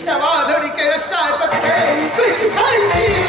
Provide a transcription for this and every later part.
सेवाधरी के रक्षा करते कोई किसान नहीं।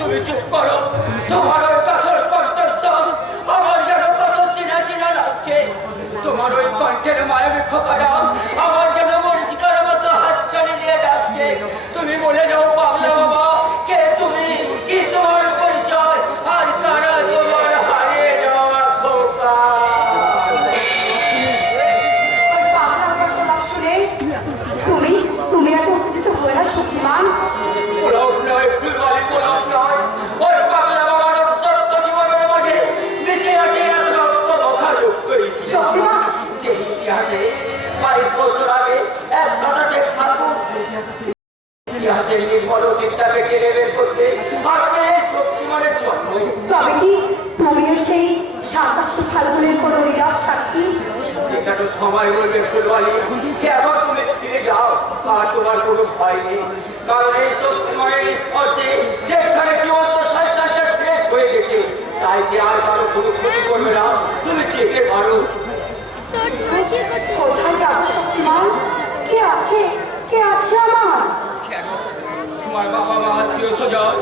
তুমি চুপ করো। তোমার ওই কাঠের কণ্ঠস্বর আমার যেন কত চেনা চেনা লাগছে। তোমার ওই কণ্ঠের মায়াবী খোকাটা আমার যেন মরিচিকার মতো হাতছানি দিয়ে ডাকছে। তুমি বলে যাও পাগলা বাবা, কে তুমি, কি তোমার পরিচয়, আর কারা তোমার হারিয়ে যাওয়া খোকা? তুমি এত উত্তেজিত হয়ে না শক্তিমান। পোলক নয় ফুলবালি, পোলক নয়। ওই পাগলা বাবার সত্য জীবনের মাঝে মিশে আছে এক রক্ত মখা রূপ শক্তিমান। যে ইতিহাসে 22 বছর আগে এক সাতাশে ঠাকুর ইতিহাসের নির্মল অতীতটাকে টেনে বের করতে আজকে এই শক্তিমানের জন্ম। তবে কি তুমিও সেই 27 ফাল্গুনের কোনো নীরব সাক্ষী? সেটা তো সময় বলবে ফুলবালি। এখন তুমি ফিরে যাও, আর তোমার কোনো ভয় নেই, কারণ এই শক্তিমানের স্পর্শে সেখানে জীবন্ত শয়তানটা শেষ হয়ে গেছে। তাই সে আর কারো কোনো ক্ষতি করবে না। তুমি যেতে পারো। কোথায় যাবো শক্তিমান? কে আছে, কে আছে আমার? কেন? তোমার বাবা মা আত্মীয় স্বজন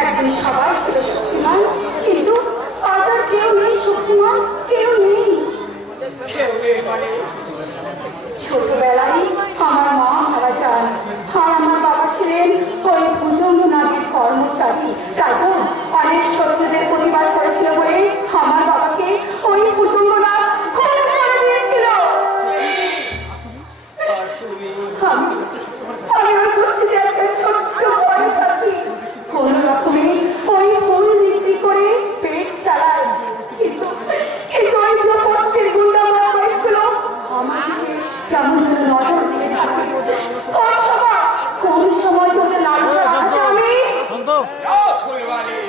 একদিন সবাই ছিল শক্তিমান, কিন্তু আজ আর কেউ নেই শক্তিমান, কেউ নেই। কেউ নেই মানে? ছোটবেলায় আমার মা মারা যান, আর আমার বাবা ছিলেন ওই ভুজঙ্গ নারীর কর্মচারী। তাই তো অনেক শত্রুদের পরিবার করেছিল বলে আমার বাবাকে ওই ভুজঙ্গ নাগ খুন করে দিয়েছিল। আর তুমি? আমি উপস্থিত একটা ছোট্ট ঘরে থাকি, কোন রকমে ওই ফুল বিক্রি করে পেট চালাই। কিন্তু ওই প্রকোষ্ঠের গুন্ডারা হয়েছিল আমাকে কেমন যেন নজর দিয়ে থাকে। ওই সময় কোন সময় তোদের লালসা হাতে আমি ফুলবালি,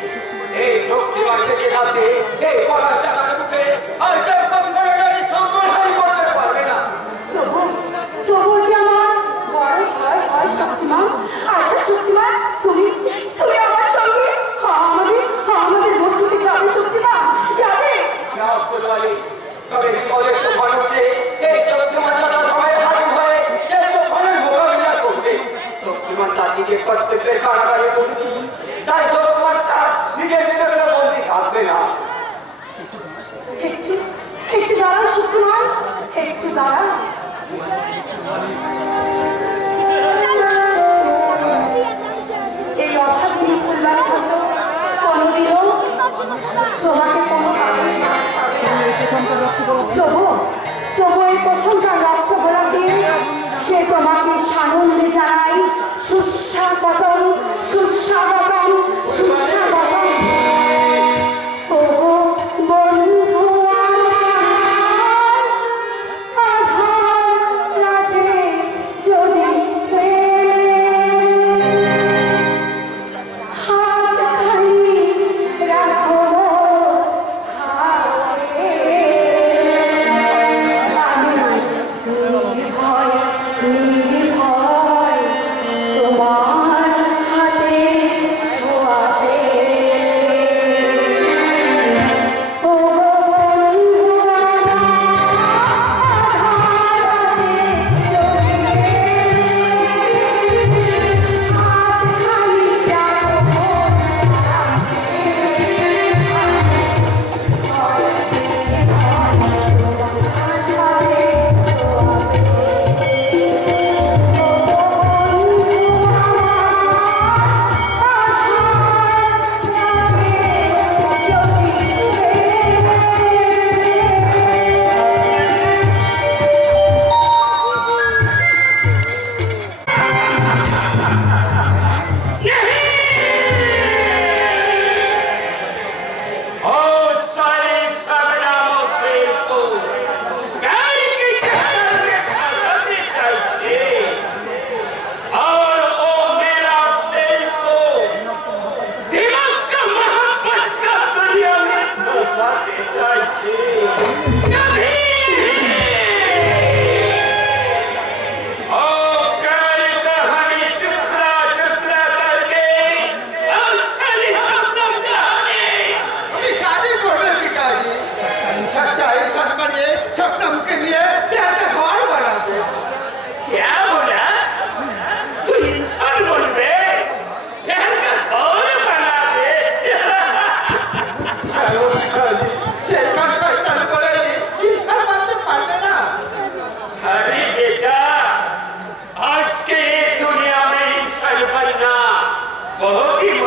এই শক্তিমানকে জেতাতে এই পলাশ টাকার মুখে আর সেই কঙ্করের নারী সম্বলহানি করতে পারবে না। তবু যে আমার বড় ভয় হয় শক্তিমান। আচ্ছা শক্তিমান, তুমি আমার সঙ্গে আমাদের বস্তুতে যাবে শক্তিমান, যাবে? যাও ফুলবালি, তবে বিপদের তুফান উঠলে এই শক্তিমান যথা সময় হাজির হয়ে সেই তুফানের মোকাবিলা করবে। শক্তিমান তার নিজের কর্তব্যের কারাগারে বন্দী, তাই শক্তিমান তার নিজের ভিতরে বন্দী থাকবে না। একটু দাঁড়াও শক্তিমান, একটু দাঁড়াও। এই অভাবী ফুলবাড়ি হতো কোনোদিনও তোমাকে কোনো কাজে তবু এই প্রথমকার রক্ত গোলাপি সে তোমাকে সানন্দে জানাই সুস্বাগতম, সুস্বাগতম, সুস্বাগতম। ও বন্ধু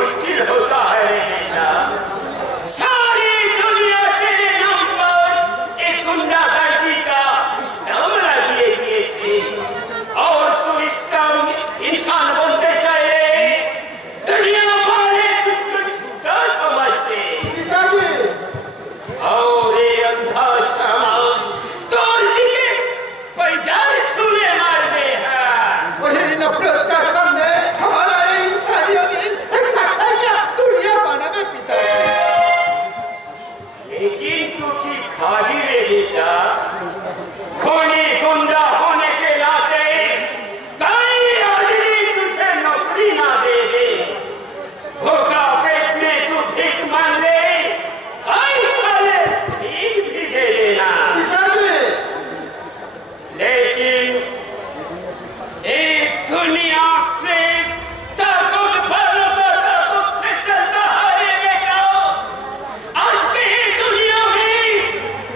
मुश्किल होता है रे बेटा। सारी दुनिया तेरे नाम पर एक गुंडागर्दी का स्टम्प लगा दिए और तू स्टम्प इंसान बनते चले। दुनिया वाले तुझको झूठा समझते पिताजी और ये अंधा समाज तोड़ दिए पैजान छूले मारने हैं। वही नफरत का सामने हमारा ये इंसानियत एक सच्चा क्या दुनिया बनावे पिताजी। लेकिन तू की खाली रे बेटा, खूनी गुंडा होने के नाते कई आदमी तुझे नौकरी ना देवे। भूखा पेट में तू भीख मांग ले, कई साले भीख भी दे देना। पिताजी लेकिन एक दुनिया से ताकत ताकत से चलता है रे बेटा। आज के दुनिया में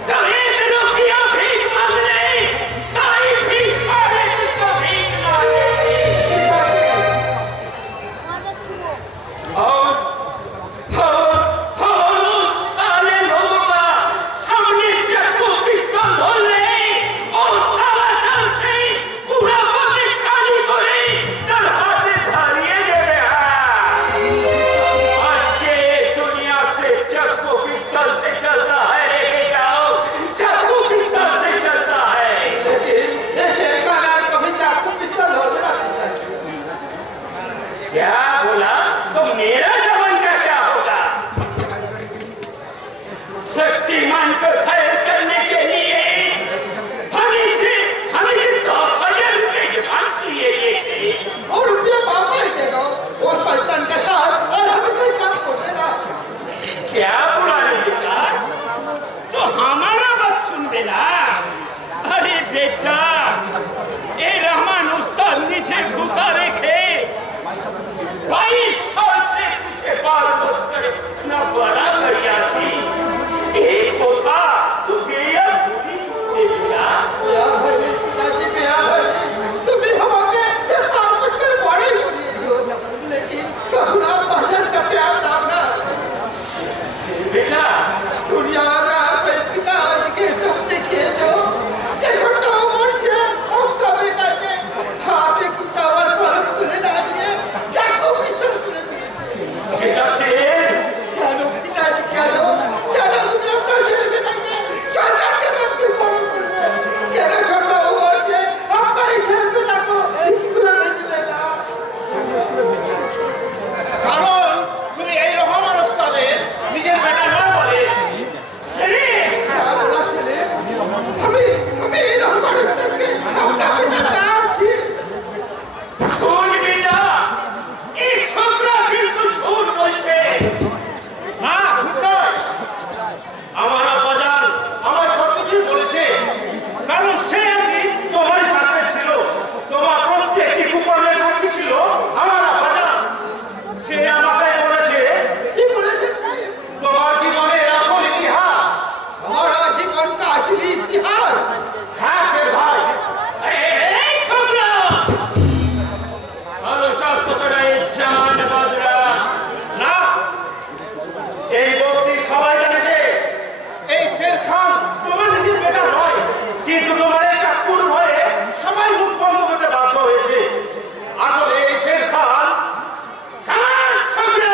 तो एक रुपया भीख मांग ले, कहीं भी सारे तुझको भीख ना दे। और उस साले लोगों का सामने चाकू पिस्तौल धोल ले और साला डर से पूरा बकेट खाली करे डर हाथे धारिए देते हैं। आज के दुनिया से चाकू पिस्तौल से चलता है रे बेटा, चाकू पिस्तौल से चलता है। लेकिन ये शेर का नाम कभी चाकू पिस्तौल हो गया पिताजी। क्या बोला? तो मेरा जवान का क्या होगा? शक्तिमान को घायल करने के लिए हमें से 10,000 रुपए एडवांस लिए थे। और रुपया पाँव नहीं दे दो वो शैतान के साथ और हमें कोई काम कर देना। क्या बोला रे बेटा? तो हमारा बात सुन बेला। अरे बेटा, ये रहमान उस्ताद नीचे भूखा रखे 22 साल से तुझे बाल बस करे इतना बड़ा करिया छी। एक को था तू बेयर बुद्धि तुझे दिया। प्यार है नहीं पिताजी, प्यार है नहीं। तुम्हें हम आगे से पाँव पट कर बड़े बोलिए जो, लेकिन करुणा भजन का प्यार दावना। बेटा दुनिया का कोई पिताजी के तुम देखिए जो ये छोटा उम्र से आपका बेटा के हाथ की तवर पर तुले ना दिए चाकू पिस्तौल तुले दिए। बेटा शेर क्या लो पिताजी, क्या लो तुम्हें अपना शेर बनाएंगे सोचा के मैं क्यों बोलूं? क्या लो छोटा उम्र से आपका ही शेर बेटा को स्कूल में भेज लेना। কারণ তুমি এই রহমান ওস্তাদের নিজের বেটা নয় বলে शेर क्या बोला शेर? हमें रहमान उस्ताद के अपना बेटा ना छी। छोड़ बेटा, ये छोकरा बिल्कुल झूठ बोलছে। না ঝুট নয়, আমার আব্বাজান আমার সবকিছুই বলেছে। কারণ সে একদিন তোমার সাথে ছিল, তোমার প্রত্যেকটি কুকর্মের সাক্ষী ছিল আমার আব্বাজান। সে আমাকে বলেছে কি বলেছে সাহেব? তোমার জীবনের আসল ইতিহাস। हमारा जीवन का असली इतिहास। হ্যাঁ সে ভাই, এই ছোকরা, ভালো চাস তো তোরা এই জামান বদরা। না এই বস্তির সবাই জানে যে এই শের খান তোমার নিজের বেটা নয়, কিন্তু তোমার এই চাকুর ভয়ে সবাই মুখ বন্ধ করতে বাধ্য হয়েছে। আসলে এই শের খান কাজ ছোকরা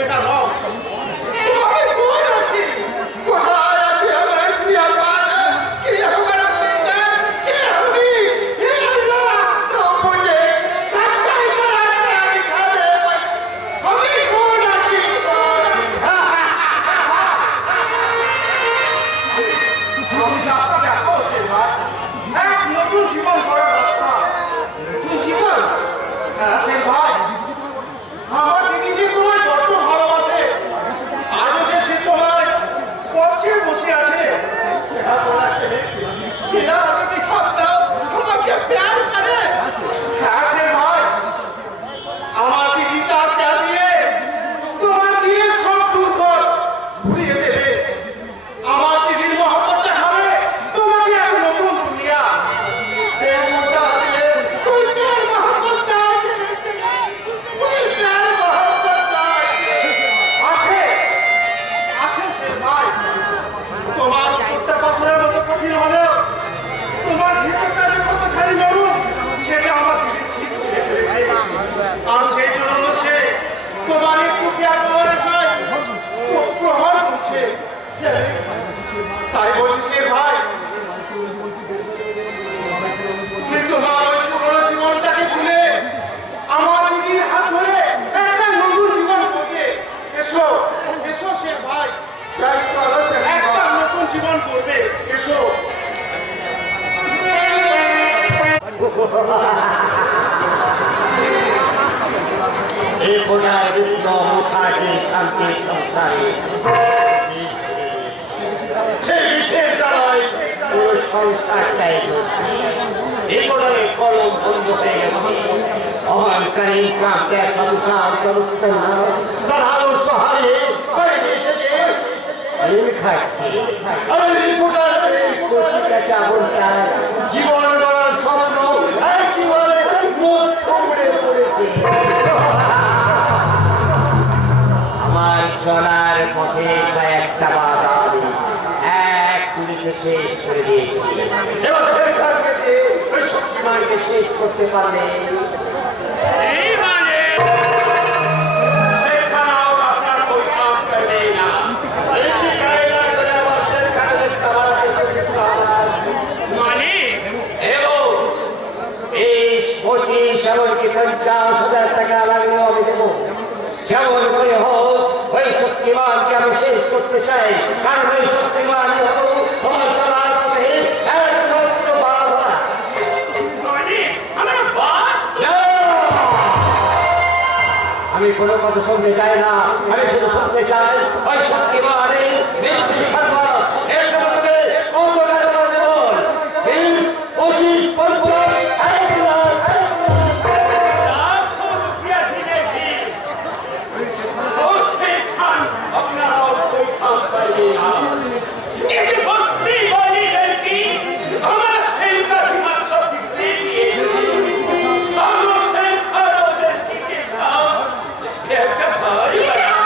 বেটা নও। আমি কোন আছি? কোথায় আছে আমার আসলিয়া বাবা? কে আমার পিতা? কে আমি? হে আল্লাহ, তো মুঝে সচ্চাই का रास्ता दिखा दे भाई। আমি কোন আছি? আমি রাস্তা দেখো সে ভাই, এক নতুন জীবন গড়ার রাস্তা। নতুন জীবন? হ্যাঁ সে ভাই, আমার দিদি যে তোমায় বড্ড ভালোবাসে, আজও যে সে তোমার পথে বসে আছে। क्या बोला से? किला के शब्द আমাকে प्यार करे। হ্যাঁ সে ভাই, আমার দিদি তার প্যার দিয়ে তোমার দিয়ে সব দুর্বল ভুলিয়ে দেবে। আমার দিদির মহব্বত দেখাবে তোমাকে এক নতুন দুনিয়া। ए मुद्दा दिए कोई प्यार मोहब्बत ना कोई प्यार मोहब्बत ना আছে আছে সে ভাই, তোমার উত্তরটা পাথরের মতো কঠিন হলেও তোমার ভিতরটা যে কতখানি নরম সেটা আমার দিদি ঠিক বুঝে ফেলেছে। আর সেই জন্য তো সে তোমার একটু পেয়ার পাওয়ার আশায় তো প্রহার করছে। তাই বলছি সে ভাই, তুমি তোমার ওই পুরনো জীবনটাকে ভুলে আমার দিদির হাত ধরে একটা নতুন জীবন করবে। এসো এসো সে ভাই, একটা নতুন জীবন করবে। এসো। এই ফোটার বিপ্লব থাকে শান্তি সংসারে, সে বিষের জ্বালায় পুরো সংসারটাই চলছে। এই ফোটারে কলম বন্ধ হয়ে গেছে, অহংকারী কাঁপে সংসার চলতে না, তার আলো সহারে করে এসেছে ঋণ খাচ্ছে। আর এই ফোটার কচি কাঁচা বোনটা জীবন গড়ার স্বপ্ন একেবারে মুখ থমড়ে পড়েছে। আমার চলার পথে কয়েকটা বাধা আমি এক মিনিটে শেষ করে দিয়েছি। এবার সরকারকে দিয়ে ওই শক্তিমানকে শেষ করতে পারলে এই মানে সেখানেও আপনার কোই কাম করবে না। এই যে কায়দা করে আমার শেরখানাদের খাবারকে শেষ করার মানে এবং 20-25 এমনকি 50,000 টাকা লাগলেও আমি দেবো। যেমন করে হোক ওই শক্তিমানকে আমি শেষ করতে চাই, কারণ ওই শক্তিমানই হলো আমার চলার পথে একমাত্র বাধা। মানে আমার বাদ না! আমি কোনো কথা শুনতে চাই না, আমি শুধু শুনতে চাই ওই শক্তিমানের মৃত্যু সংবাদ। এর সম্পর্কে কত টাকা দেবেন? 20-25 50 1 লাখ। लाखों रुपया दिले भी वो शैतान अपना और कोई काम करे ना। एक बस्ती वाली लड़की हमारा सेल का दिमाग को बिगड़े दिए। हम वो सेल का लड़की के साथ फिर का भारी बना।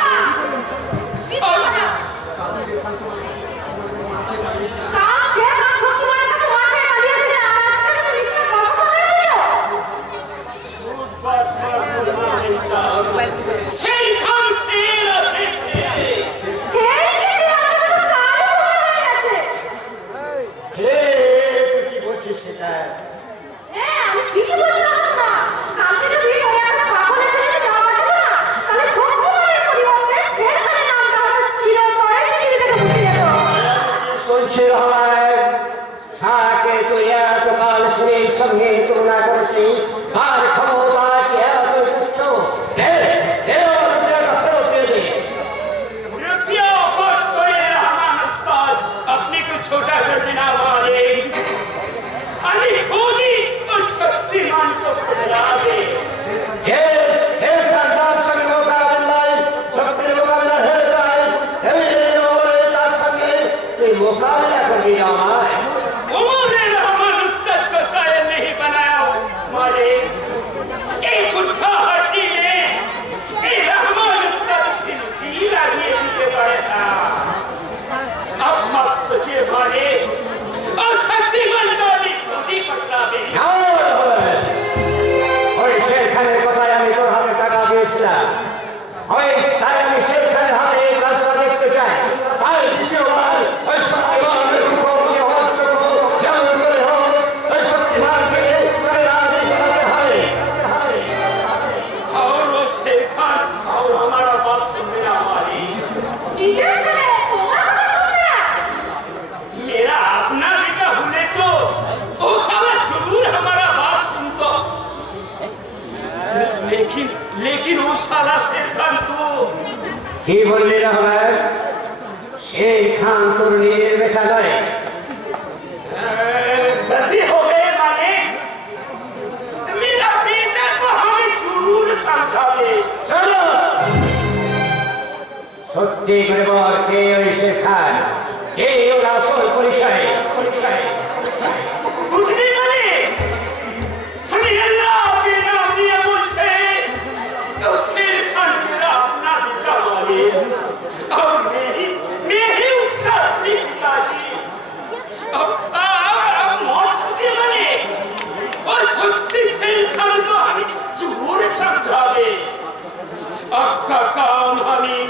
কাল সে কাল শক্তিমানের কাছে মার খেয়ে পালিয়েছে যে আর আজকে তুমি মিথ্যা কথা বলেছো। झूठ बात पर बोलना नहीं चाहिए। सेल खान सेल अच्छे से সেই কিছু আছে তো কাল হয়ে গেছে। হে, তুই কি বলছিস সেটা? হ্যাঁ আমি ঠিকই বলছিলাম না, কালকে যদি ওই একটা পাগলের ছেলে না বাঁচতো না, তাহলে শক্তিমানের পরিবর্তে শেরখানের নামটা হয়তো চিরতরে পৃথিবী থেকে মুছে যেত। শুনছি আমায় ছাকে তুই এতকাল শরীর সঙ্গে তুলনা করেছিস, আর ক্ষমতা কি এত তুচ্ছ? দে, দে আমার রুপিয়াটা ফেরত দিয়ে দে। रुपया वापस करे रहमान उस्ताद, अपने को छोटा कर बिना मारे। अली खुदी उस शक्तिमान को खुदा दे। যে এর যার সঙ্গে মোকাবিলায় শক্তির মোকাবিলা হেরে যায়, হেরে বলে তার সঙ্গে তুই মোকাবিলা করবি। নিজের ছেলে তোমার কথা শুনবে না? मेरा अपना बेटा होने तो वो साला जरूर हमारा बात सुनता, लेकिन वो साला शेरखान तो কি বললি রহমান? সেই খান তোর নিজের বেটা নয়। गलती हो गए माने मेरा बेटा को हमें जरूर समझावे। চলো সত্যি করে বল কে ওই শের খান, কে ওর আসল পরিচয়? कुछ नहीं माने हमें अल्लाह के नाम लिए बोलते तो शेरखान मेरा अपना बेटा माने और मैं ही उसका असली पिताजी। अब मौत सोचे माने और सत्य शेरखान को हमें जरूर समझावे। आपका काम हमें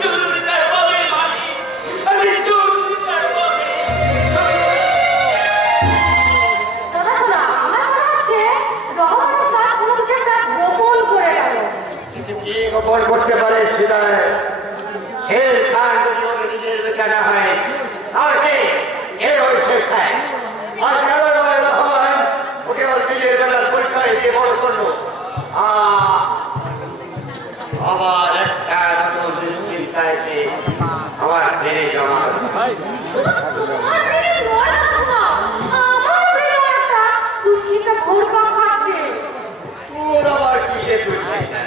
जरूर करवावे माने हमें जरूर करवावे। দাদা শোনা, আমার মনে হচ্ছে রহমানের স্যার কোনো কিছু একটা গোপন করে গেল। কিন্তু কি গোপন করতে পারে হৃদয়? শের খান যদি ওর নিজের বেটা না হয়, আর কে? কে ওই শের খান? আর কেন নয় রহমান ওকে ওর নিজের বেটার পরিচয় দিয়ে বড় করলো? আবার একটা নতুন দুশ্চিন্তা এসে আমার ব্রেনে জমা হলো। শুধু তোমার মেয়ে নয় দাদা শোনা, আমার মেয়েও একটা দুশ্চিন্তা ঘুরপাক খাচ্ছে। তোর আবার কিসের দুশ্চিন্তা?